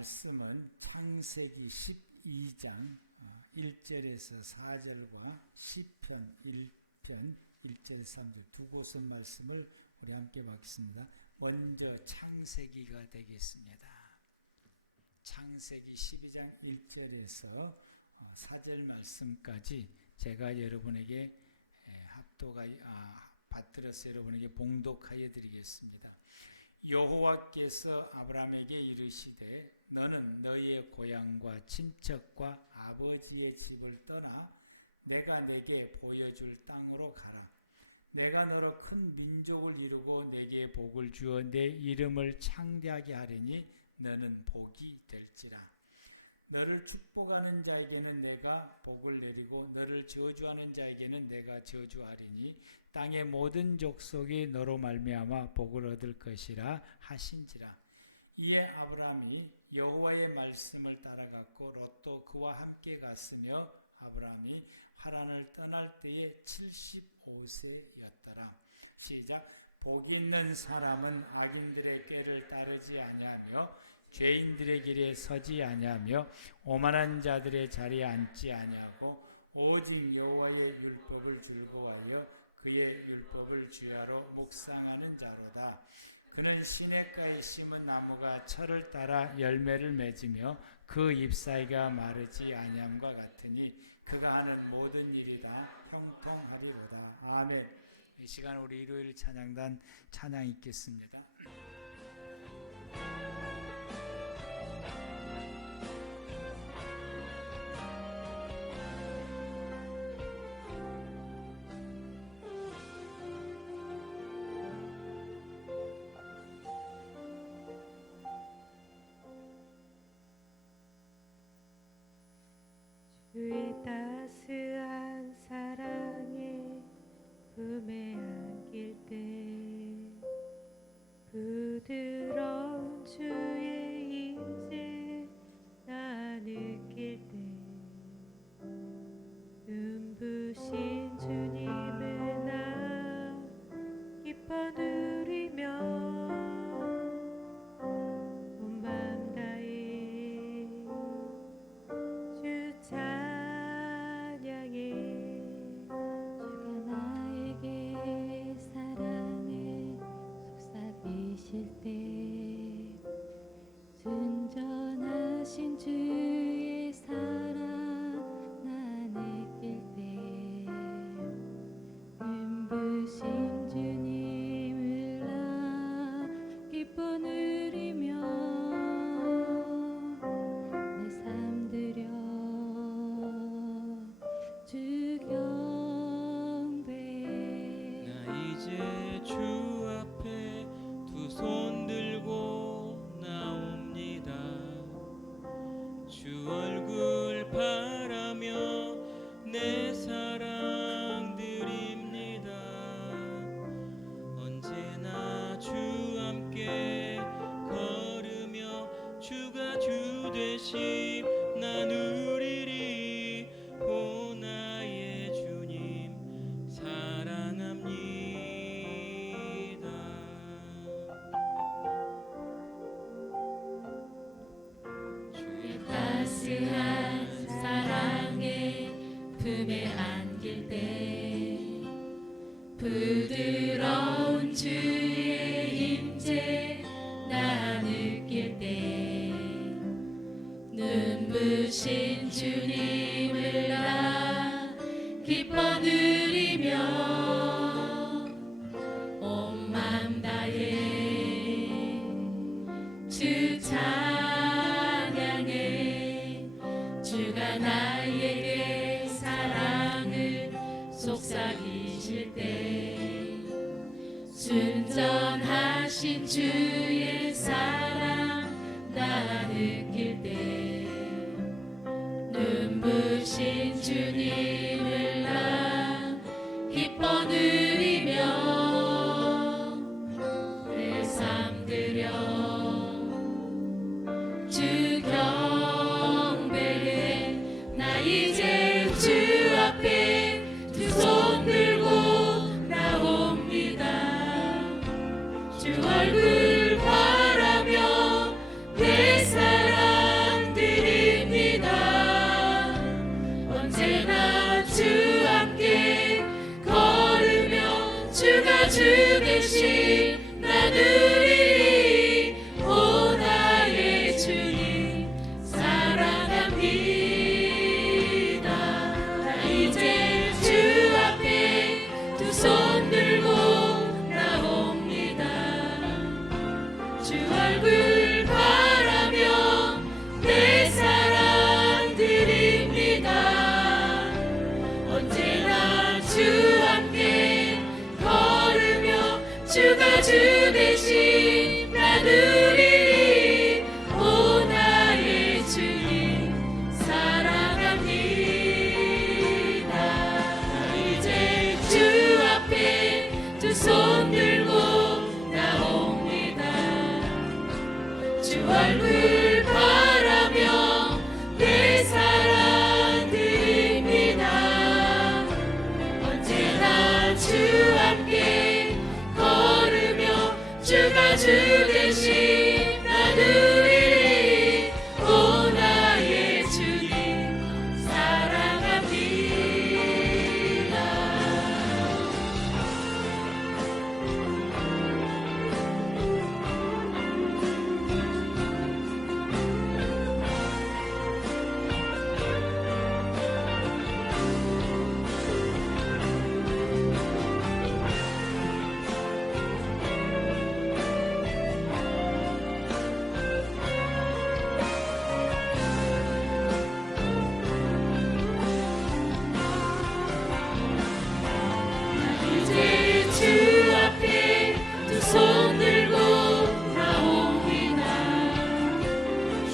말씀은 창세기 12장 1절에서 4절과 시편 1편 1절 3절 두 곳의 말씀을 우리 함께 받겠습니다. 먼저 창세기가 되겠습니다. 창세기 12장 1절에서 4절 말씀까지 제가 여러분에게 받들어서 여러분에게 봉독하여 드리겠습니다. 여호와께서 아브라함에게 이르시되 너는 너희의 고향과 친척과 아버지의 집을 떠나 내가 내게 보여줄 땅으로 가라. 내가 너로 큰 민족을 이루고 내게 복을 주어 내 이름을 창대하게 하리니 너는 복이 될지라. 너를 축복하는 자에게는 내가 복을 내리고 너를 저주하는 자에게는 내가 저주하리니 땅의 모든 족속이 너로 말미암아 복을 얻을 것이라 하신지라. 이에 아브라함이 여호와의 말씀을 따라갔고 롯도 그와 함께 갔으며 아브라함이 하란을 떠날 때에 75세였더라. 시작. 복 있는 사람은 악인들의 꾀를 따르지 아니하며 죄인들의 길에 서지 아니하며 오만한 자들의 자리에 앉지 아니하고 오직 여호와의 율법을 즐거워하여 그의 율법을 주야로 묵상하는 자로다. 그는 시냇가에 심은 나무가 철을 따라 열매를 맺으며 그 잎사이가 마르지 아니함과 같으니 그가 하는 모든 일이 다 형통하리로다. 아멘. 이 시간 우리 일요일 찬양단 찬양 있겠습니다. 주의 따스한 사랑에 품에 안길 때 부드러운 주의 임재 나 느낄 때 눈부신 주님을 나 기뻐 누리며 순전하신 주의 사랑 나 느낄 때 눈부신 주님을 나 기뻐 누리며 내 삶 드려 주 경배. 나 이제 주 앞에 두 손 들고 나옵니다. 주 얼굴 바라며 내 사랑 드립니다. 언제나 주 함께 걸으며 주가 주 되심 나 누리리. 오 나의 주님 사랑합니다. 따스한 사랑에 품에 안길 때 부드러운 주의 임재 나 느낄 때 눈부신 주님을 나 기뻐 누리며 온 맘 다해 주 주가 나에게 사랑을 속삭이실 때 순전하신 주의 사랑 나 느낄 때 눈부신 주님을 나 기뻐 누리며 내 삶 드려 주 경배해. 나 이제 주 앞에 두 손 들고 나옵니다. 주 얼굴 바라며 내 사랑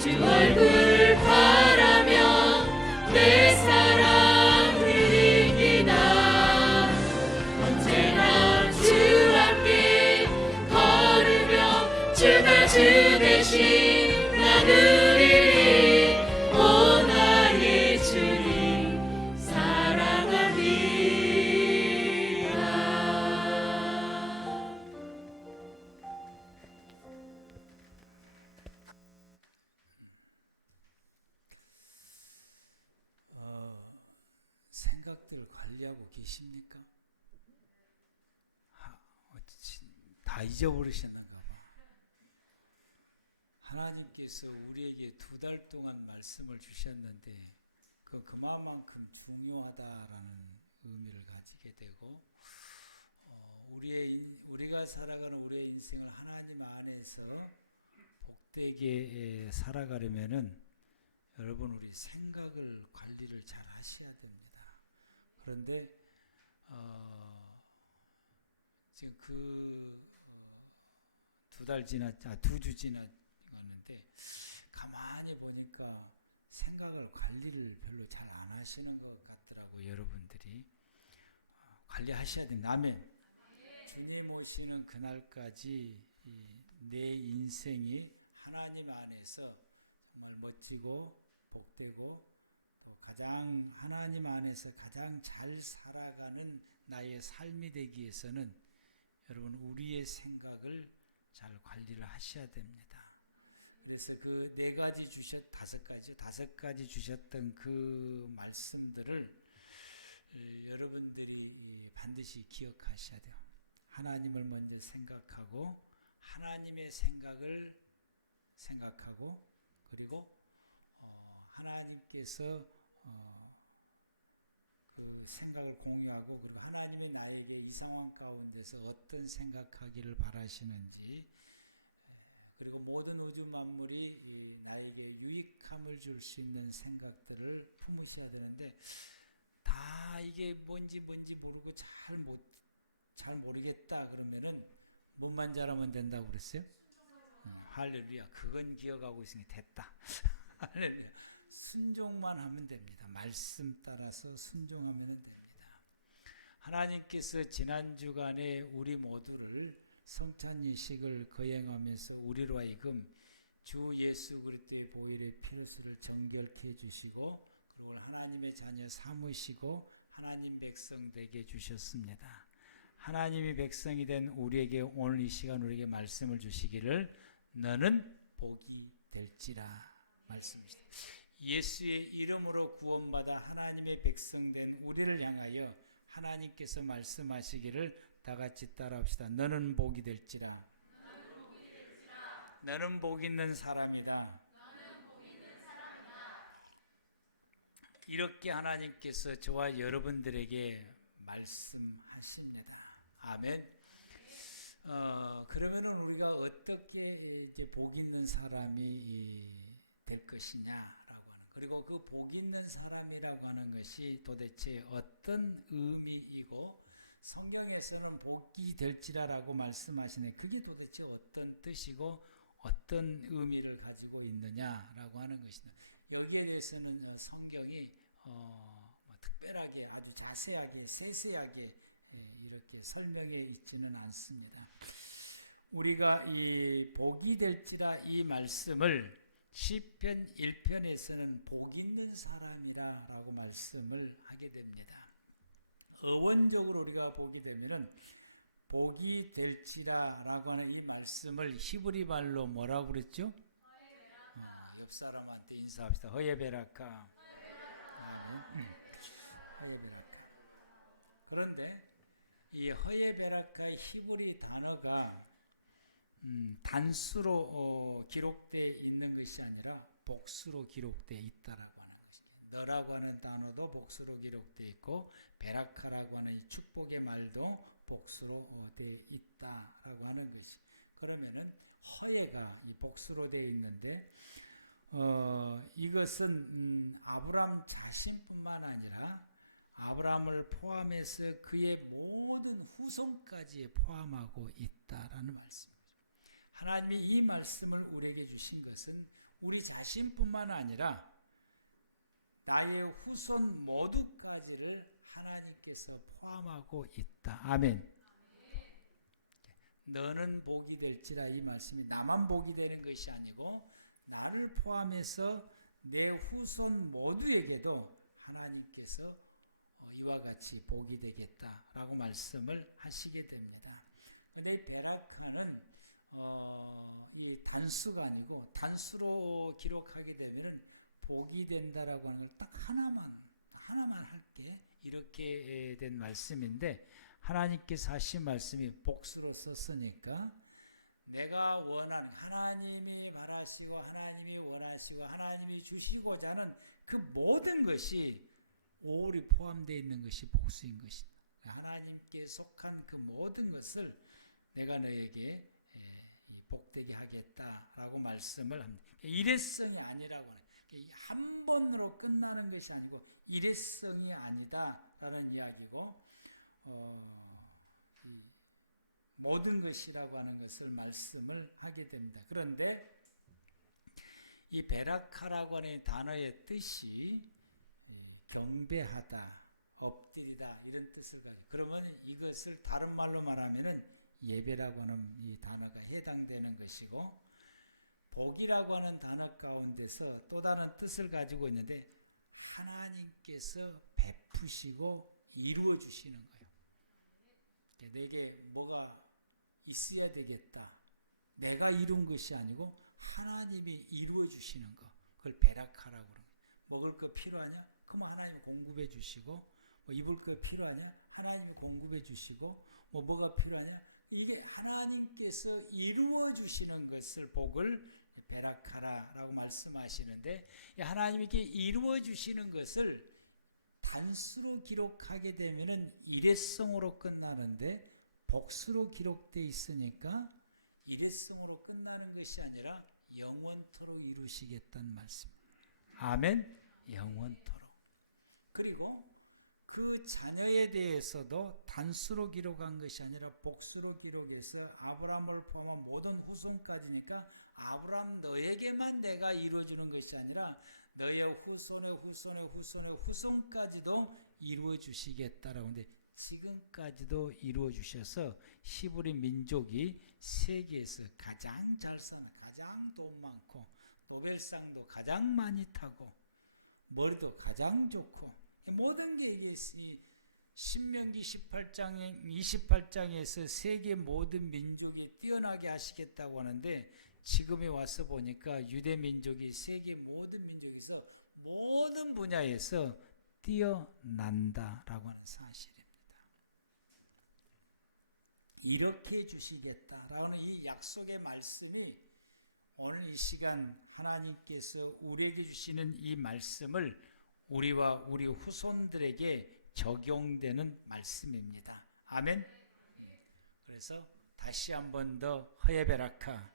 주 얼굴 바라며 내 사랑 드립니다. 언제나 주 함께 걸으며 주가 주 대신 나 누리리. 오 나의 주님 사랑합니다. 생각들 관리하고 계십니까? 다 잊어버리셨는가 봐. 하나님께서 우리에게 2달 동안 말씀을 주셨는데 그만큼 중요하다라는 의미를 가지게 되고, 우리가 살아가는 우리의 인생을 하나님 안에서 복되게 살아가려면은 여러분 우리 생각을 관리를 잘 하셔야 됩니다. 그런데 지금 2주 지났는데 가만히 보니까 생각을 관리를 별로 잘 안 하시는 것 같더라고요. 여러분들이 관리하셔야 됩니다. 아멘. 주님 오시는 그날까지 내 인생이 하나님 안에서 정말 멋지고 복되고 또 가장 하나님 안에서 가장 잘 살아가는 나의 삶이 되기 위해서는 여러분 우리의 생각을 잘 관리를 하셔야 됩니다. 그래서 그 4가지 다섯 가지 주셨던 그 말씀들을 여러분들이 반드시 기억하셔야 돼요. 하나님을 먼저 생각하고 하나님의 생각을 생각하고, 그리고 하나님께서 그 생각을 공유하고, 그리고 하나님이 나에게 이 상황 가운데서 어떤 생각하기를 바라시는지, 그리고 모든 우주 만물이 나에게 유익함을 줄 수 있는 생각들을 품으셔야 되는데, 다 이게 뭔지 모르고 잘 모르겠다 그러면은 뭐만 잘하면 된다고 그랬어요? 할렐루야. 그건 기억하고 있으니 됐다. 할렐루야. 순종만 하면 됩니다. 말씀 따라서 순종하면 됩니다. 하나님께서 지난 주간에 우리 모두를 성찬이식을 거행하면서 우리로 하여금 주 예수 그리스도의 보혈의 필수를 정결케 해주시고, 그리고 하나님의 자녀 삼으시고 하나님 백성 되게 해주셨습니다. 하나님이 백성이 된 우리에게 오늘 이 시간 우리에게 말씀을 주시기를 너는 복이 될지라 말씀이시다. 예수의 이름으로 구원받아 하나님의 백성 된 우리를 향하여 하나님께서 말씀하시기를 다 같이 따라합시다. 너는 복이 될지라. 너는 복 있는 사람이다. 이렇게 하나님께서 저와 여러분들에게 말씀하십니다. 아멘. 그러면은 우리가 어떻게 이제 복 있는 사람이 될 것이냐라고 하는, 그리고 그 복 있는 사람이라고 하는 것이 도대체 어떤 의미이고, 성경에서는 복이 될지라라고 말씀하시네. 그게 도대체 어떤 뜻이고 어떤 의미를 가지고 있느냐라고 하는 것이다. 여기에 대해서는 성경이 특별하게 아주 자세하게 세세하게 이렇게 설명해 있지는 않습니다. 우리가 이 복이 될지라 이 말씀을 시편 1편에서는 복 있는 사람이라고 말씀을 하게 됩니다. 어원적으로 우리가 보게 되면은 복이 될지라라고 하는 이 말씀을 히브리 말로 뭐라고 그랬죠? 옆 사람한테 인사합시다. 허예베라카. 그런데 이 허예베라카의 히브리 단어가 단수로 기록되어 있는 것이 아니라 복수로 기록되어 있다라고 하는 것입니다. 너라고 하는 단어도 복수로 기록되어 있고, 베라카라고 하는 축복의 말도 복수로 되어 있다라고 하는 것이. 그러면은 허예가 복수로 되어 있는데, 이것은 아브라함 자신뿐만 아니라 아브라함을 포함해서 그의 모든 후손까지 포함하고 있다라는 말씀이죠. 하나님이 이 말씀을 우리에게 주신 것은 우리 자신뿐만 아니라 나의 후손 모두까지를 하나님께서 포함하고 있다. 아멘. 너는 복이 될지라, 이 말씀이 나만 복이 되는 것이 아니고 나를 포함해서 내 후손 모두에게도 하나님께서 이와 같이 복이 되겠다라고 말씀을 하시게 됩니다. 근데 베라카는 이 단수가 아니고 단수로 기록하게 되면은 복이 된다라고 하는 걸 딱 하나만 할게, 이렇게 된 말씀인데, 하나님께서 하신 말씀이 복수로 썼으니까 내가 원하는, 하나님이 바라시고 하나님이 원하시고 하나님이 주시고자 하는 그 모든 것이 오울이 포함되어 있는 것이 복수인 것이다. 하나님께 속한 그 모든 것을 내가 너에게 복되게 하겠다라고 말씀을 합니다. 일회성이 아니라고 하는, 한 번으로 끝나는 것이 아니고 일회성이 아니다라는 이야기고, 모든 것이라고 하는 것을 말씀을 하게 됩니다. 그런데 이 베라카라고 하는 단어의 뜻이 경배하다, 엎드리다, 이런 뜻을 가요. 그러면 이것을 다른 말로 말하면은 예배라고 하는 이 단어가 해당되는 것이고, 복이라고 하는 단어 가운데서 또 다른 뜻을 가지고 있는데, 하나님께서 베푸시고 이루어 주시는 거예요. 내게 뭐가 있어야 되겠다, 내가 이룬 것이 아니고 하나님이 이루어 주시는 거, 그걸 베라카라고 그러는 거예요. 먹을 거 필요하냐? 그럼 하나님이 공급해 주시고, 뭐 입을 거 필요하냐? 하나님이 공급해 주시고, 뭐가 필요하냐? 이게 하나님께서 이루어 주시는 것을, 복을 베라카라라고 말씀하시는데, 하나님이 이렇게 이루어 주시는 것을 단수로 기록하게 되면은 일회성으로 끝나는데, 복수로 기록되어 있으니까 일회성으로 끝나는 것이 아니라 영원토록 이루시겠다는 말씀입니다. 아멘. 영원토록. 그리고 그 자녀에 대해서도 단수로 기록한 것이 아니라 복수로 기록해서 아브라함을 포함한 모든 후손까지니까, 아브라함 너에게만 내가 이루어주는 것이 아니라 너의 후손의 후손의 후손의 후손까지도 이루어 주시겠다라고 하는데, 지금까지도 이루어 주셔서 히브리 민족이 세계에서 가장 잘 사는, 가장 돈 많고, 노벨상도 가장 많이 타고, 머리도 가장 좋고, 모든 게 이게 신명기 28장에서 세계 모든 민족이 뛰어나게 하시겠다고 하는데, 지금에 와서 보니까 유대 민족이 세계 모든 민족에서 모든 분야에서 뛰어난다라고 하는 사실입니다. 이렇게 해주시겠다라는 이 약속의 말씀이 오늘 이 시간 하나님께서 우리에게 주시는 이 말씀을 우리와 우리 후손들에게 적용되는 말씀입니다. 아멘. 그래서 다시 한 번 더 허예베라카.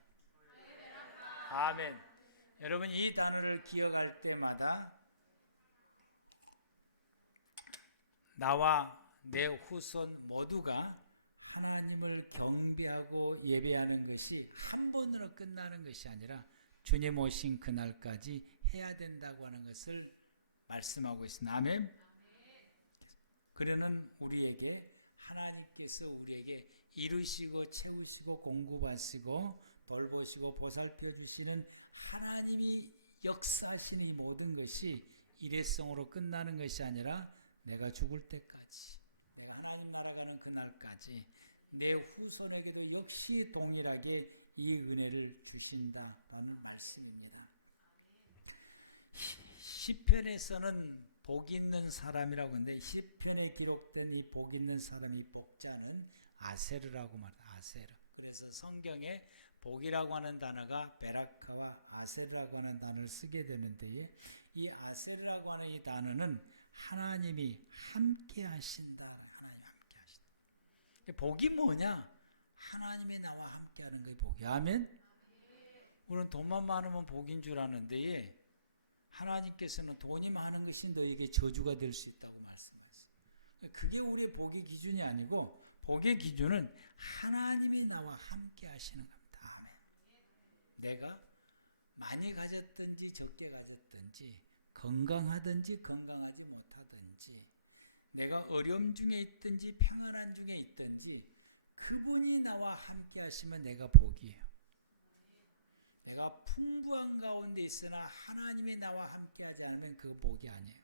아멘. 여러분, 이 단어를 기억할 때마다 나와 내 후손 모두가 하나님을 경배하고 예배하는 것이 한 번으로 끝나는 것이 아니라 주님 오신 그날까지 해야 된다고 하는 것을 말씀하고 있습니다. 아멘. 그러는 우리에게 하나님께서 우리에게 이루시고 채우시고 공급하시고 돌보시고 보살펴 주시는 하나님이 역사하시는 이 모든 것이 일회성으로 끝나는 것이 아니라 내가 죽을 때까지, 내가 하나님 나라 가는 그날까지 내 후손에게도 역시 동일하게 이 은혜를 주신다라는 말씀입니다. 시편에서는 복 있는 사람이라고 하는데, 시편에 기록된 이 복 있는 사람이 복자는 아세르라고 말합니다. 아세르. 그래서 성경에 복이라고 하는 단어가 베라카와 아세르라고 하는 단어를 쓰게 되는데, 이 아세르라고 하는 이 단어는 하나님이 함께 하신다. 하나님 함께 하신다. 복이 뭐냐? 하나님이 나와 함께 하는 게 복이. 아멘? 우리는 돈만 많으면 복인 줄 아는데, 하나님께서는 돈이 많은 것이 너에게 저주가 될 수 있다고 말씀하셨어요. 그게 우리의 복의 기준이 아니고, 복의 기준은 하나님이 나와 함께 하시는 겁니다. 아멘. 내가 많이 가졌든지 적게 가졌든지 건강하든지 건강하지 못하든지 내가 어려움 중에 있든지 평안한 중에 있든지 그분이 나와 함께 하시면 내가 복이에요. 내가 풍부한 가운데 있으나 하나님이 나와 함께 하지 않으면 그 복이 아니에요.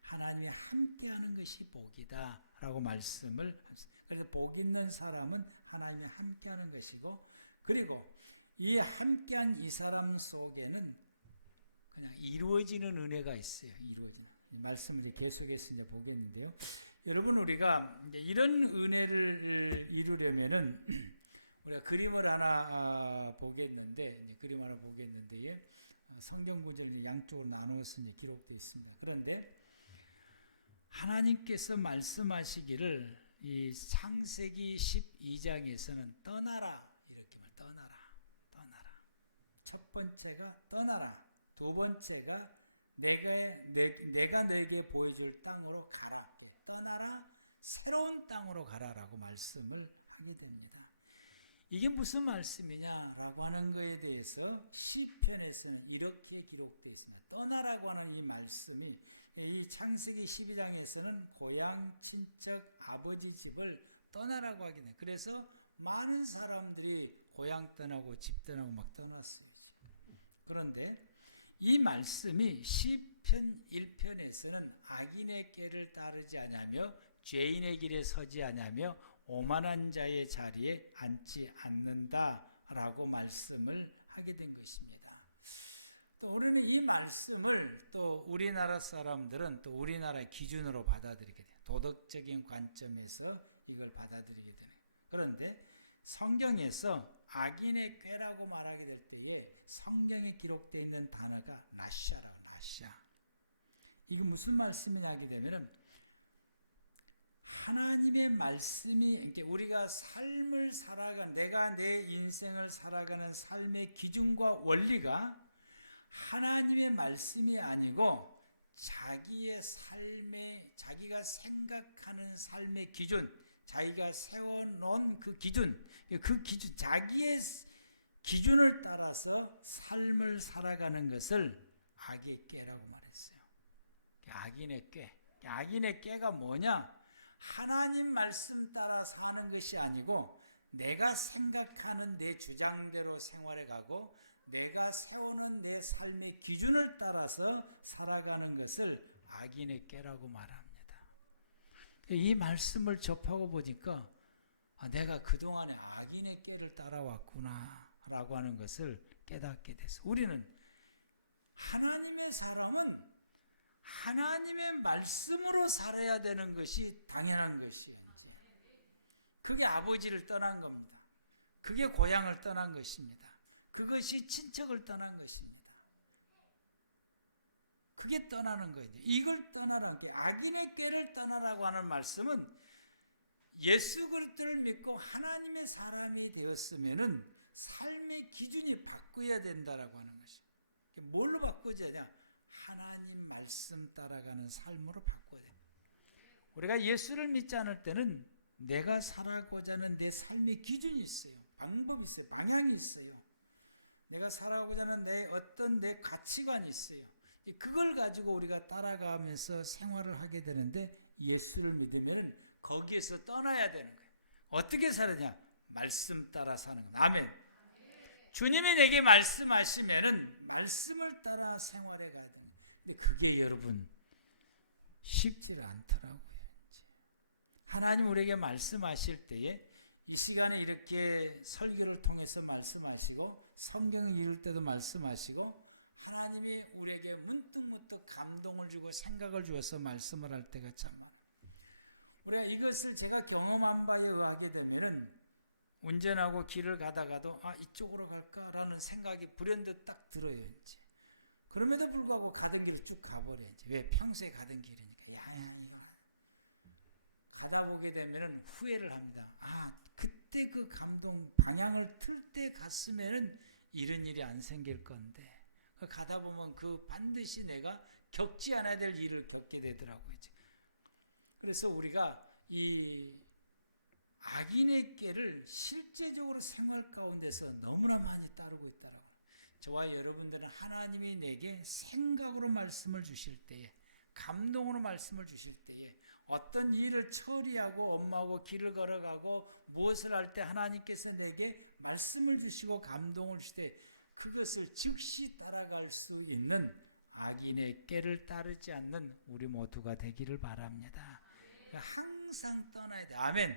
하나님이 함께 하는 것이 복이다 라고 말씀을 하셨어요. 그래서 복 있는 사람은 하나님이 함께 하는 것이고, 그리고 이 함께한 이 사람 속에는 그냥 이루어지는 은혜가 있어요. 이루어지는 말씀을 계속해서 이제 보겠는데요. 여러분, 우리가 이제 이런 은혜를 이루려면은 우리가 그림을 하나 보겠는데, 이제 그림 하나 보겠는데, 성경 구절을 양쪽으로 나누어서 이제 기록되어 있습니다. 그런데 하나님께서 말씀하시기를 이 창세기 12장에서는 떠나라 이렇게 말, 떠나라. 첫 번째가 떠나라. 두 번째가 내가 너에게 보여줄 땅으로 가라. 떠나라, 새로운 땅으로 가라라고 말씀을 하게 됩니다. 이게 무슨 말씀이냐라고 하는 것에 대해서 시편에서는 이렇게 기록되어 있습니다. 떠나라고 하는 이 말씀이 이 창세기 12장에서는 고향, 친척, 아버지 집을 떠나라고 하긴 해요. 그래서 많은 사람들이 고향 떠나고 집 떠나고 막 떠났어요. 그런데 이 말씀이 시편 1편에서는 악인의 길을 따르지 아니하며 죄인의 길에 서지 아니하며 오만한 자의 자리에 앉지 않는다라고 말씀을 하게 된 것입니다. 또 우리는 이 말씀을 또 우리나라 사람들은 또 우리나라의 기준으로 받아들이게 돼요. 도덕적인 관점에서 이걸 받아들이게 되네요. 그런데 성경에서 악인의 꾀라고 말하게 될 때에 성경에 기록되어 있는 단어가 나샤라, 나샤. 이게 무슨 말씀이냐 하게 되면은 하나님의 말씀이 우리가 삶을 살아가는, 내가 내 인생을 살아가는 삶의 기준과 원리가 하나님의 말씀이 아니고 자기의 삶의, 자기가 생각하는 삶의 기준, 자기가 세워놓은 그 기준, 자기의 기준을 따라서 삶을 살아가는 것을 악의 꾀라고 말했어요. 악인의 꾀. 악인의 꾀가 뭐냐? 하나님 말씀 따라 사는 것이 아니고 내가 생각하는 내 주장대로 생활해 가고 내가 세우는 내 삶의 기준을 따라서 살아가는 것을 악인의 꾀라고 말합니다. 이 말씀을 접하고 보니까 내가 그동안에 악인의 꾀를 따라왔구나 라고 하는 것을 깨닫게 됐어요. 우리는 하나님의 사람은 하나님의 말씀으로 살아야 되는 것이 당연한 것이에요. 그게 아버지를 떠난 겁니다. 그게 고향을 떠난 것입니다. 그것이 친척을 떠난 것입니다. 그게 떠나는 거예요. 이걸 떠나라는 게, 악인의 꾀를 떠나라고 하는 말씀은 예수 그리스도를 믿고 하나님의 사람이 되었으면은 삶의 기준이 바꿔야 된다라고 하는 것입니다. 뭘로 바꿔줘야 돼? 하나님 말씀 따라가는 삶으로 바꿔야 됩니다. 우리가 예수를 믿지 않을 때는 내가 살아가고자 하는 내 삶의 기준이 있어요. 방법이 있어요. 방향이 있어요. 내가 살아가고자 하는 내 가치관이 있어요. 그걸 가지고 우리가 따라가면서 생활을 하게 되는데, 예수를 믿으면 거기에서 떠나야 되는 거예요. 어떻게 살느냐? 말씀 따라 사는 거예요. 아멘. 주님이 내게 말씀하시면은 말씀을 따라 생활해 가야 됩니다. 근데 그게 여러분 쉽지 않더라고요. 하나님 우리에게 말씀하실 때에 이 시간에 이렇게 설교를 통해서 말씀하시고 성경을 읽을 때도 말씀하시고 하나님이 우리에게 문득문득 감동을 주고 생각을 주어서 말씀을 할 때가 참 많아요. 우리가 이것을 제가 경험한 바에 의하게 되면은 운전하고 길을 가다가도 이쪽으로 갈까라는 생각이 불현듯 딱 들어요. 이제. 그럼에도 불구하고 가던 길을 쭉 가버려. 이제. 왜? 평소에 가던 길이니까. 가다 보게 되면은 후회를 합니다. 그때 그 감동, 방향을 틀 때 갔으면은 이런 일이 안 생길 건데. 가다 보면 그 반드시 내가 겪지 않아야 될 일을 겪게 되더라고요. 이제. 그래서 우리가 이 악인의 꾀를 실제적으로 생활 가운데서 너무나 많이 따르고 있다라고. 저와 여러분들은 하나님이 내게 생각으로 말씀을 주실 때에, 감동으로 말씀을 주실 때에, 어떤 일을 처리하고 업무하고 길을 걸어가고 무엇을 할 때 하나님께서 내게 말씀을 주시고 감동을 주실 때 그것을 즉시 따라갈 수 있는 악인의 꾀를 따르지 않는 우리 모두가 되기를 바랍니다. 항상 떠나야 돼. 아멘.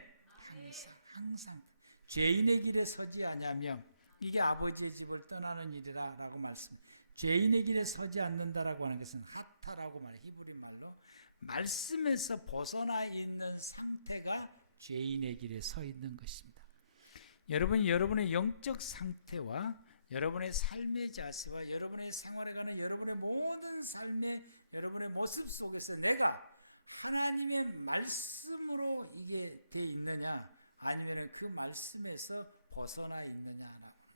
항상 죄인의 길에 서지 아니하며, 이게 아버지의 집을 떠나는 일이라고 말씀. 죄인의 길에 서지 않는다라고 하는 것은 하타라고 말해, 히브리 말로 말씀에서 벗어나 있는 상태가 죄인의 길에 서 있는 것입니다. 여러분이 여러분의 영적 상태와 여러분의 삶의 자세와 여러분의 생활해가는 여러분의 모든 삶의 여러분의 모습 속에서 내가 하나님의 말씀으로 이게 돼 있느냐, 아니면 그 말씀에서 벗어나 있느냐라는 것입니다.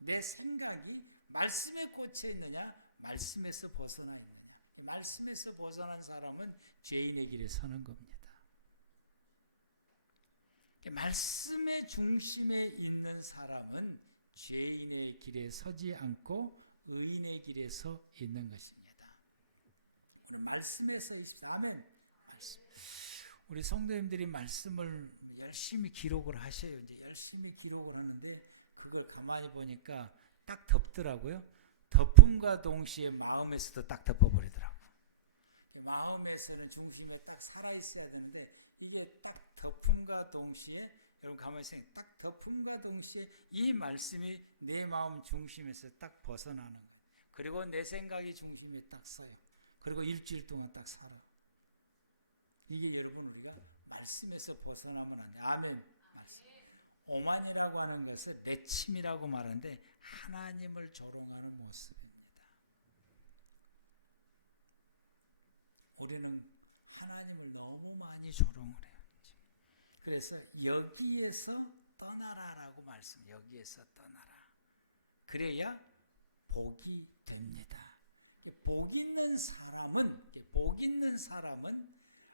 내 생각이 말씀에 꽂혀 있느냐, 말씀에서 벗어나 있느냐. 말씀에서 벗어난 사람은 죄인의 길에 서는 겁니다. 말씀의 중심에 있는 사람은 죄인의 길에 서지 않고 의인의 길에 서 있는 것입니다. 말씀에 서 있다. 아멘. 우리 성도님들이 말씀을 열심히 기록을 하셔요. 이제 열심히 기록을 하는데 그걸 가만히 보니까 딱 덮더라고요. 덮음과 동시에 마음에서도 딱 덮어버리더라고요. 마음에서는 중심에 딱 살아있어야 되는데 이게 딱 덮음과 동시에, 여러분 가만히 생각해, 딱 덮음과 동시에 이 말씀이 내 마음 중심에서 딱 벗어나는 거예요. 그리고 내 생각이 중심에 딱 서요. 그리고 일주일 동안 딱 살아. 이게 여러분 우리가 말씀에서 벗어나면 안 돼. 아멘. 말씀. 오만이라고 하는 것을 내침이라고 말하는데 하나님을 조롱하는 모습입니다. 우리는 하나님을 너무 많이 조롱을 해요. 그래서 여기에서 떠나라라고 말씀. 여기에서 떠나라. 그래야 복이 됩니다. 복 있는 사람은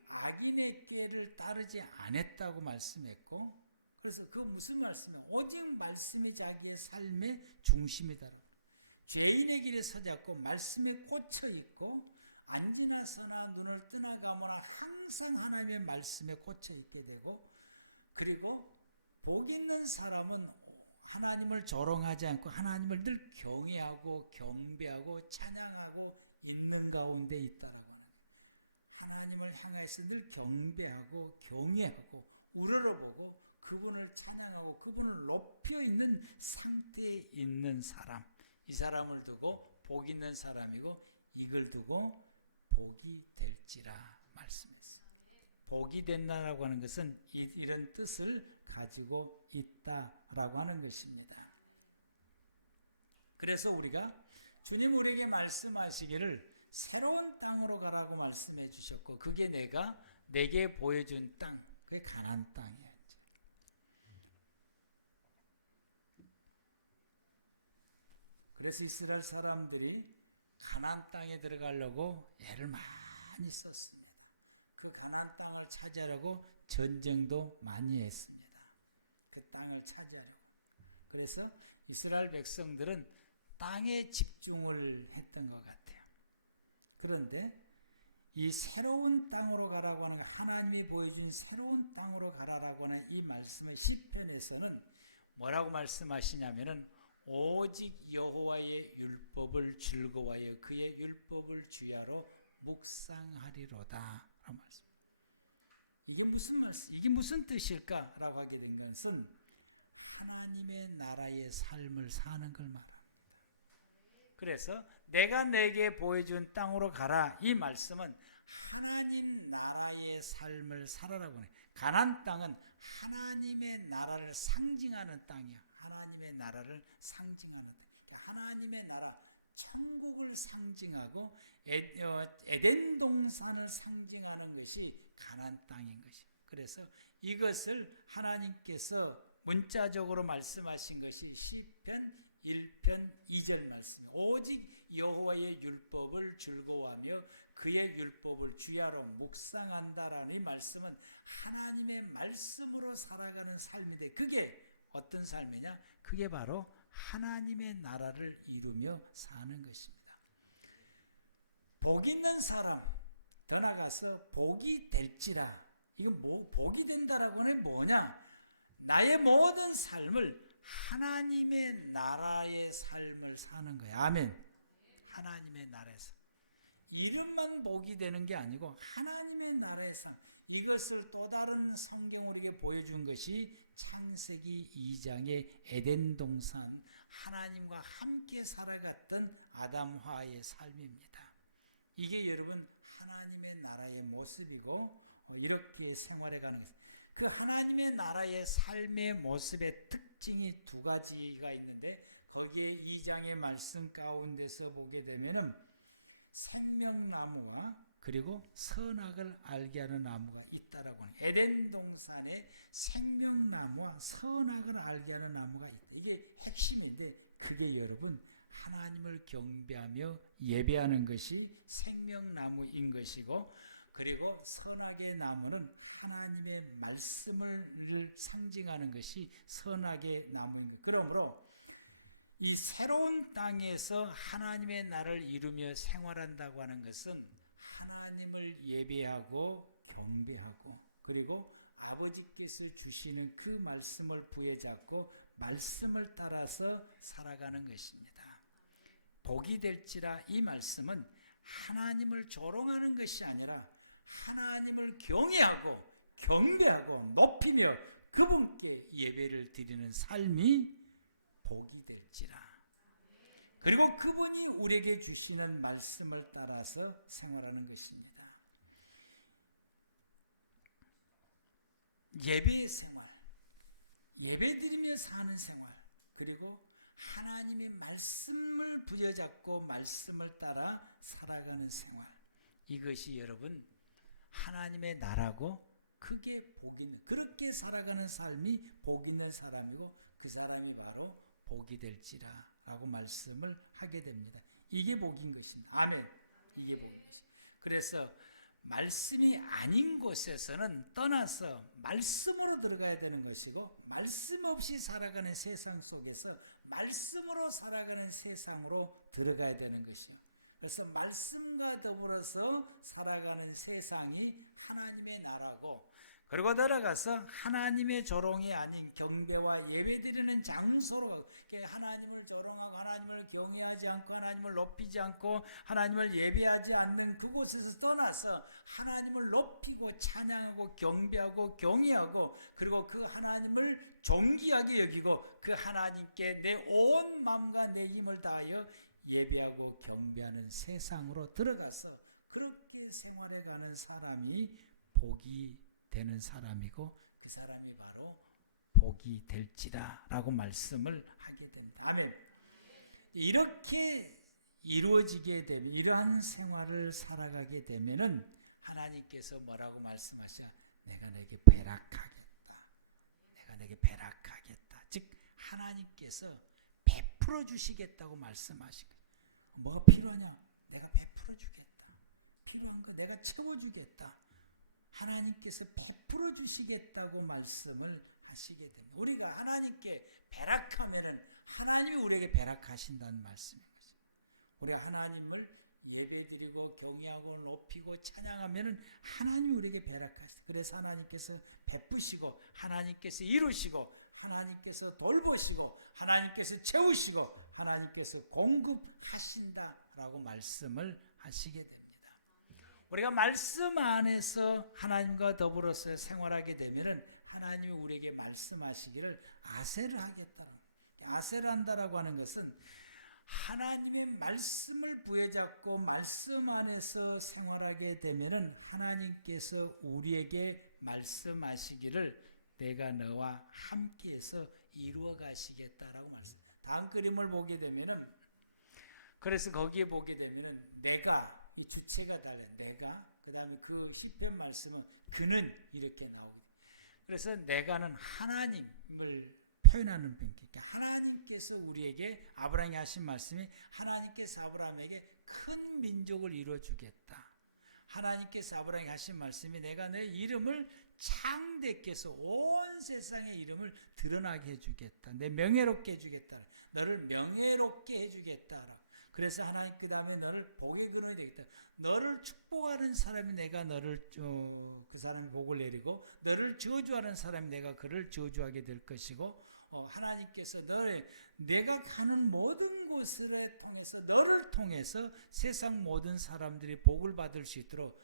악인의 꾀를 따르지 않았다고 말씀했고, 그래서 그 무슨 말씀이에요? 오직 말씀이 자기의 삶의 중심이다. 죄인의 길에 서지 않고 말씀에 꽂혀 있고, 앉으나 서나 눈을 뜨나 감으나 항상 하나님의 말씀에 꽂혀 있게 되고, 그리고 복 있는 사람은 하나님을 조롱하지 않고 하나님을 늘 경외하고 경배하고 찬양하고 있는 가운데 있다라고 합니다. 하나님을 향해서 늘 경배하고 경외하고 우러러보고 그분을 찬양하고 그분을 높여 있는 상태에 있는 사람, 이 사람을 두고 복 있는 사람이고 이걸 두고 복이 될지라 말씀했습니다. 복이 된다라고 하는 것은 이런 뜻을 가지고 있다라고 하는 것입니다. 그래서 우리가 주님 우리에게 말씀하시기를 새로운 땅으로 가라고 말씀해 주셨고, 그게 내게 보여준 땅, 그게 가나안 땅이에요. 그래서 이스라엘 사람들이 가나안 땅에 들어가려고 애를 많이 썼습니다. 그 가나안 땅을 차지하려고 전쟁도 많이 했습니다. 그 땅을 차지하려고. 그래서 이스라엘 백성들은 땅에 집중을 했던 것 같아요. 그런데 이 새로운 땅으로 가라고 하는, 하나님이 보여준 새로운 땅으로 가라라고 하는 이 말씀을 시편에서는 뭐라고 말씀하시냐면은 오직 여호와의 율법을 즐거워하여 그의 율법을 주야로 묵상하리로다 라는 말씀. 이게 무슨 말씀? 이게 무슨 뜻일까라고 하게 된 것은 하나님의 나라의 삶을 사는 걸 말합니다. 그래서 내가 내게 보여준 땅으로 가라, 이 말씀은 하나님 나라의 삶을 살아라고 해. 가나안 땅은 하나님의 나라를 상징하는 땅이야. 하나님의 나라를 상징하는 땅. 하나님의 나라, 천국을 상징하고 에덴 동산을 상징하는 것이 가나안 땅인 것이. 그래서 이것을 하나님께서 문자적으로 말씀하신 것이 시편 1편 2절 말씀. 오직 여호와의 율법을 즐거워하며 그의 율법을 주야로 묵상한다라는 이 말씀은 하나님의 말씀으로 살아가는 삶인데, 그게 어떤 삶이냐? 그게 바로 하나님의 나라를 이루며 사는 것입니다. 복 있는 사람, 더 나아가서 복이 될지라. 이건 복이 된다라고 하는 게 뭐냐? 나의 모든 삶을 하나님의 나라의 삶을 사는 거예요. 아멘. 하나님의 나라에서. 이름만 복이 되는 게 아니고 하나님의 나라의 삶. 이것을 또 다른 성경 우리에게 보여준 것이 창세기 2장의 에덴 동산, 하나님과 함께 살아갔던 아담화의 삶입니다. 이게 여러분 하나님의 나라의 모습이고 이렇게 생활해가는 것입니다. 그 하나님의 나라의 삶의 모습의 특징이 두 가지가 있는데 거기에 2장의 말씀 가운데서 보게 되면은 생명나무와 그리고 선악을 알게 하는 나무가 있다라고 하는 에덴 동산에 생명나무와 선악을 알게 하는 나무가 있다. 이게 핵심인데 그게 여러분 하나님을 경배하며 예배하는 것이 생명나무인 것이고 그리고 선악의 나무는 하나님의 말씀을 상징하는 것이 선악의 나무입니다. 그러므로 이 새로운 땅에서 하나님의 나라를 이루며 생활한다고 하는 것은 하나님을 예배하고 경배하고 그리고 아버지께서 주시는 그 말씀을 부여잡고 말씀을 따라서 살아가는 것입니다. 복이 될지라 이 말씀은 하나님을 조롱하는 것이 아니라 하나님을 경외하고 경배하고 높이며 그분께 예배를 드리는 삶이 복이 될지라. 그리고 그분이 우리에게 주시는 말씀을 따라서 생활하는 것입니다. 예배의 생활, 예배드리며 사는 생활, 그리고 하나님의 말씀을 부여잡고 말씀을 따라 살아가는 생활, 이것이 여러분 하나님의 나라고 그게 복이 있는, 그렇게 살아가는 삶이 복 있는 사람이고 그 사람이 바로 복이 될지라 라고 말씀을 하게 됩니다. 이게 복인 것입니다. 아멘. 이게 복인 것입니다. 그래서 말씀이 아닌 곳에서는 떠나서 말씀으로 들어가야 되는 것이고 말씀 없이 살아가는 세상 속에서 말씀으로 살아가는 세상으로 들어가야 되는 것입니다. 그래서 말씀과 더불어서 살아가는 세상이 하나님의 나라고 그리고 들어가서 하나님의 조롱이 아닌 경배와 예배드리는 장소로 하나님을 조롱하고 하나님을 경외하지 않고 하나님을 높이지 않고 하나님을 예배하지 않는 그곳에서 떠나서 하나님을 높이고 찬양하고 경배하고 경외하고 그리고 그 하나님을 존귀하게 여기고 그 하나님께 내 온 마음과 내 힘을 다하여 예배하고 경배하는 세상으로 들어가서 그렇게 생활해가는 사람이 복이 되는 사람이고 그 사람이 바로 복이 될지라 라고 말씀을 하게 된다. 아멘. 이렇게 이루어지게 되면 이러한 생활을 살아가게 되면은 하나님께서 뭐라고 말씀하셔요? 내가 내게 배락하겠다. 내가 내게 배락하겠다. 즉 하나님께서 베풀어 주시겠다고 말씀하신 거예요. 뭐가 필요하냐? 내가 베풀어 주겠다. 필요한 거 내가 채워주겠다. 하나님께서 베풀어 주시겠다고 말씀을 하시게 됩니다. 우리가 하나님께 배락하면은 하나님이 우리에게 배락하신다는 말씀인 거죠. 우리가 하나님을 예배드리고 경외하고 높이고 찬양하면은 하나님이 우리에게 배락하시고 그래서 하나님께서 베푸시고 하나님께서 이루시고 하나님께서 돌보시고 하나님께서 채우시고 하나님께서 공급하신다라고 말씀을 하시게 됩니다. 우리가 말씀 안에서 하나님과 더불어서 생활하게 되면은 하나님이 우리에게 말씀하시기를 아세를 하겠다. 아세를 한다라고 하는 것은 하나님의 말씀을 부여잡고 말씀 안에서 생활하게 되면은 하나님께서 우리에게 말씀하시기를 내가 너와 함께해서 이루어 가시겠다라고 말씀. 다음 그림을 보게 되면은 그래서 거기에 보게 되면은 내가 이 주체가 달라요. 내가 그다음에 그 시편 말씀은 그는 이렇게 나오고 그래서 내가는 하나님을 표현하는 분이니까 하나님께서 우리에게 아브라함이 하신 말씀이 하나님께서 아브라함에게 큰 민족을 이루어 주겠다. 하나님께서 아브라함에게 하신 말씀이 내가 내 이름을 창대케 해서 온 세상의 이름을 드러나게 해주겠다. 내 명예롭게 해주겠다. 너를 명예롭게 해주겠다. 그래서 하나님 그 다음에 너를 복의 근원이 되겠다. 너를 축복하는 사람이 내가 너를 그 사람의 복을 내리고 너를 저주하는 사람이 내가 그를 저주하게 될 것이고 하나님께서 내가 가는 모든 곳을 통해서 너를 통해서 세상 모든 사람들이 복을 받을 수 있도록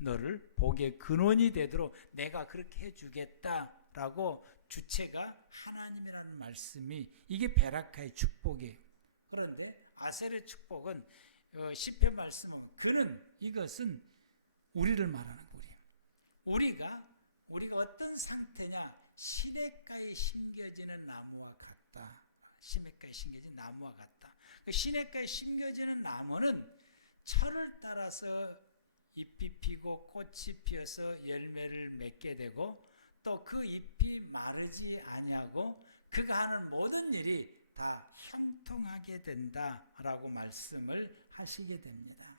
너를 복의 근원이 되도록 내가 그렇게 해주겠다라고 주체가 하나님이라는 말씀이 이게 베라카의 축복이에요. 그런데 아셀의 축복은 시편 말씀은 이것은 우리를 말하는 거예요. 우리가 어떤 상태냐? 시냇가에 심겨지는 나무와 같다. 시냇가에 심겨진 나무와 같다. 그 시냇가에 심겨지는 나무는 철을 따라서 잎이 피고 꽃이 피어서 열매를 맺게 되고 또 그 잎이 마르지 아니하고 그가 하는 모든 일이 다 형통하게 된다라고 말씀을 하시게 됩니다.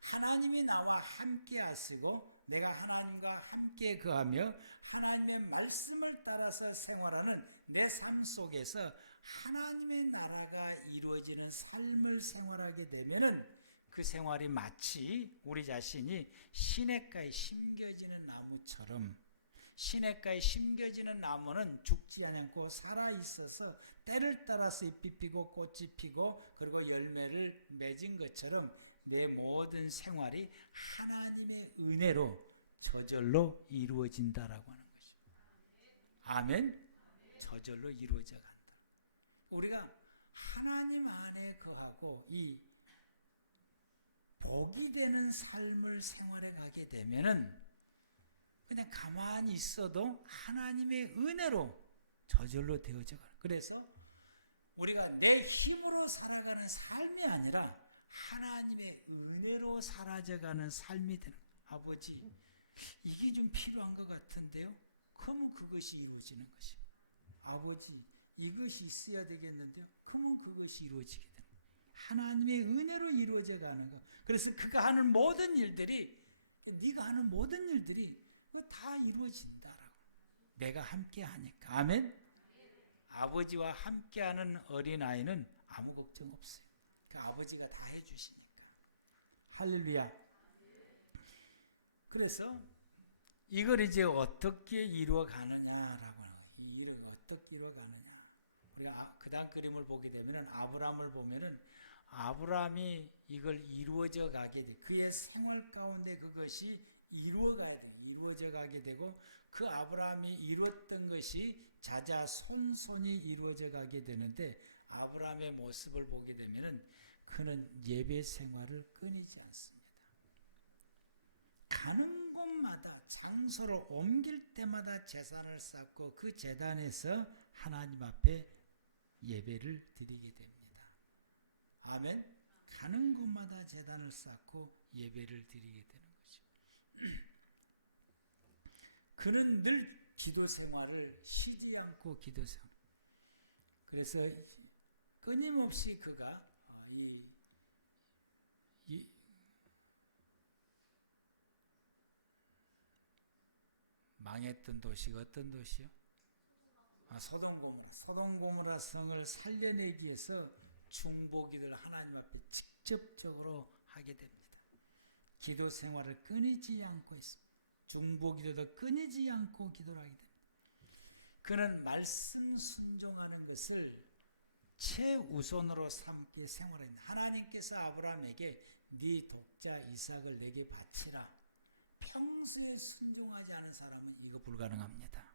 하나님이 나와 함께 하시고 내가 하나님과 함께 거하며 하나님의 말씀을 따라서 생활하는 내 삶 속에서 하나님의 나라가 이루어지는 삶을 생활하게 되면은 그 생활이 마치 우리 자신이 시냇가에 심겨지는 나무처럼 시냇가에 심겨지는 나무는 죽지 않고 살아있어서 때를 따라서 잎이 피고 꽃이 피고 그리고 열매를 맺은 것처럼 내 모든 생활이 하나님의 은혜로 저절로 이루어진다라고 하는 것입니다. 아멘? 저절로 이루어져 간다. 우리가 하나님 안에 거하고 이 복이 되는 삶을 생활해 가게 되면은 그냥 가만히 있어도 하나님의 은혜로 저절로 되어져 가요. 그래서 우리가 내 힘으로 살아가는 삶이 아니라 하나님의 은혜로 사라져가는 삶이 되는 거예요. 아버지, 이게 좀 필요한 것 같은데요? 그러면 그것이 이루어지는 것입니다. 아버지, 이것이 있어야 되겠는데요? 그러면 그것이 이루어지게 되는 거예요. 하나님의 은혜로 이루어져 가는 거. 그래서 그가 하는 모든 일들이, 네가 하는 모든 일들이 다 이루어진다라고. 내가 함께 하니까. 아멘? 아버지와 함께하는 어린아이는 아무 걱정 없어요. 그 아버지가 다 해주시니까. 할렐루야. 그래서 이걸 이제 어떻게 이루어가느냐라고 하는 거예요. 이 일을 어떻게 이루어가느냐. 우리가 그 다음 그림을 보게 되면은 아브라함을 보면은 아브라함이 이걸 이루어져 가게 돼. 그의 생활 가운데 그것이 이루어가야 돼. 이루어져 가게 되고 그 아브라함이 이루었던 것이 자자손손이 이루어져 가게 되는데 아브라함의 모습을 보게 되면은 그는 예배 생활을 끊이지 않습니다. 가는 곳마다 장소를 옮길 때마다 제단을 쌓고 그 제단에서 하나님 앞에 예배를 드리게 됩니다. 아멘. 가는 곳마다 제단을 쌓고 예배를 드리게 되는 거죠. 그는 늘 기도 생활을 쉬지 않고 기도 생활. 그래서 끊임없이 그가 망했던 도시가 어떤 도시요? 소돔고모라 성을 살려내기 위해서 중보기도를 하나님 앞에 직접적으로 하게 됩니다. 기도 생활을 끊이지 않고 있습니다. 중보기도도 끊이지 않고 기도를 하게 됩니다. 그는 말씀 순종하는 것을 최우선으로 삼게 생활했는데 하나님께서 아브라함에게 네 독자 이삭을 내게 바치라. 평소에 순종하지 않은 사람은 이거 불가능합니다.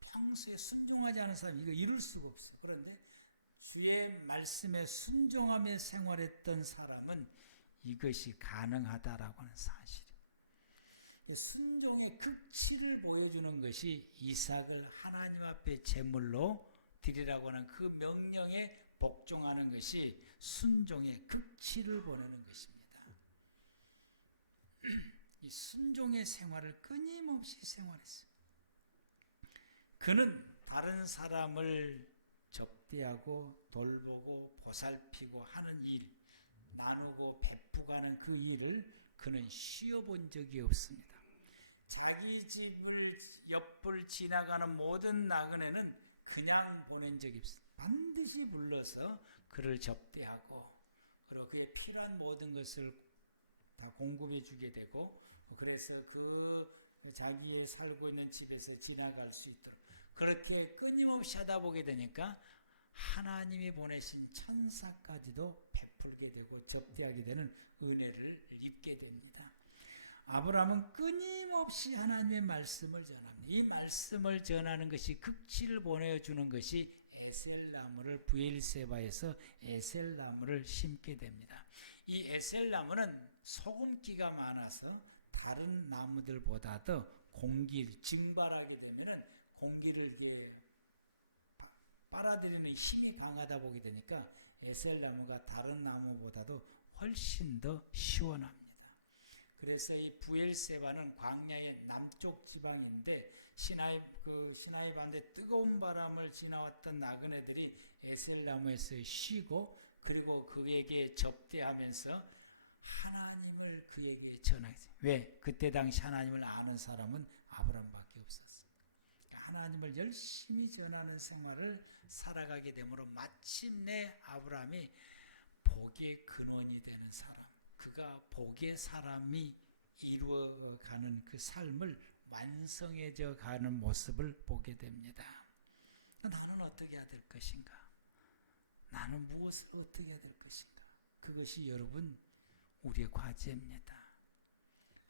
평소에 순종하지 않은 사람은 이거 이룰 수가 없어요. 그런데 주의 말씀에 순종하며 생활했던 사람은 이것이 가능하다라고 하는 사실이에요. 순종의 극치를 보여주는 것이 이삭을 하나님 앞에 제물로 드리라고 하는 그 명령에 복종하는 것이 순종의 극치를 보내는 것입니다. 이 순종의 생활을 끊임없이 생활했어요. 그는 다른 사람을 접대하고 돌보고 보살피고 하는 일, 나누고 베푸고 하는 그 일을 그는 쉬어본 적이 없습니다. 자기 집을 옆을 지나가는 모든 나그네는 그냥 보낸 적이 없습니다. 반드시 불러서 그를 접대하고 그리고 그의 필요한 모든 것을 다 공급해 주게 되고, 그래서 그 자기의 살고 있는 집에서 지나갈 수 있도록 그렇게 끊임없이 하다 보게 되니까 하나님이 보내신 천사까지도 베풀게 되고 접대하게 되는 은혜를 입게 됩니다. 아브라함은 끊임없이 하나님의 말씀을 전합니다. 이 말씀을 전하는 것이 극치를 보내주는 것이 에셀나무를 부엘세바에서 에셀나무를 심게 됩니다. 이 에셀나무는 소금기가 많아서 다른 나무들보다도 공기를 증발하게 되면은 공기를 이제 빨아들이는 힘이 강하다 보게 되니까 에셀나무가 다른 나무보다도 훨씬 더 시원합니다. 그래서 이 부엘세바는 광야의 남쪽 지방인데 시나이 반도의 뜨거운 바람을 지나왔던 나그네들이 에셀나무에서 쉬고 그리고 그에게 접대하면서 하나님을 그에게 전하지. 왜? 그때 당시 하나님을 아는 사람은 아브라함밖에 없었어요. 하나님을 열심히 전하는 생활을 살아가게 되므로 마침내 아브라함이 복의 근원이 되는 사람, 그가 복의 사람이 이루어가는 그 삶을 완성해져 가는 모습을 보게 됩니다. 나는 어떻게 해야 될 것인가? 나는 무엇을 어떻게 해야 될 것인가? 그것이 여러분 우리의 과제입니다.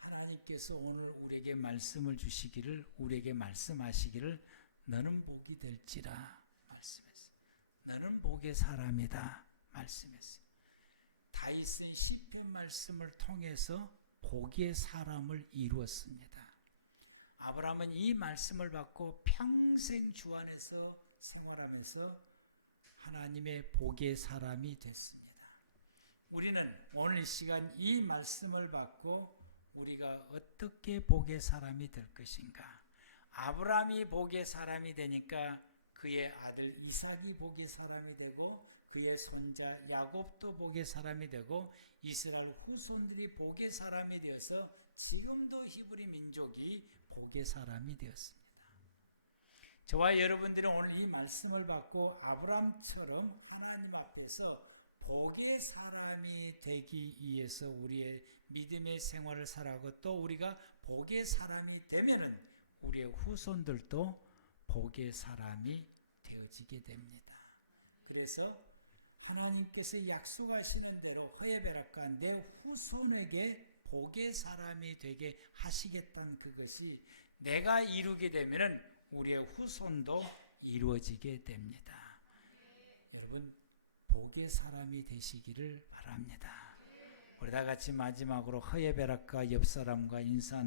하나님께서 오늘 우리에게 말씀을 주시기를, 우리에게 말씀하시기를 너는 복이 될지라 말씀했어요. 너는 복의 사람이다 말씀했어요. 다윗은 시편 말씀을 통해서 복의 사람을 이루었습니다. 아브라함은 이 말씀을 받고 평생 주 안에서 생활하면서 하나님의 복의 사람이 됐습니다. 우리는 오늘 이 시간 이 말씀을 받고 우리가 어떻게 복의 사람이 될 것인가? 아브라함이 복의 사람이 되니까 그의 아들 이삭이 복의 사람이 되고 그의 손자 야곱도 복의 사람이 되고 이스라엘 후손들이 복의 사람이 되어서 지금도 히브리 민족이 복의 사람이 되었습니다. 저와 여러분들이 오늘 이 말씀을 받고 아브라함처럼 하나님 앞에서 복의 사람이 되기 위해서 우리의 믿음의 생활을 살아가고 또 우리가 복의 사람이 되면은 우리의 후손들도 복의 사람이 되어지게 됩니다. 그래서 하나님께서 약속하시는 대로 호에베라카 내 후손에게 복의 사람이 되게 하시겠다는 그것이 내가 이루게 되면은 우리의 후손도 이루어지게 됩니다. 여러분 복의 사람이 되시기를 바랍니다. 우리 다 같이 마지막으로 호에베라카 옆 사람과 인사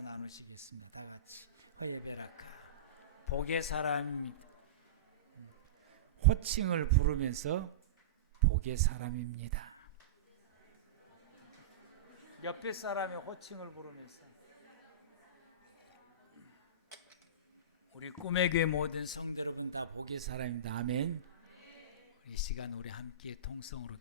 나누시겠습니다. 다 같이 호에베라카 복의 사람입니다. 호칭을 부르면서 복의 사람입니다. 옆에 사람의 호칭을 부르면서 우리 꿈의 교회 모든 성도 여러분 다 복의 사람입니다. 아멘. 이 시간 우리 함께 통성으로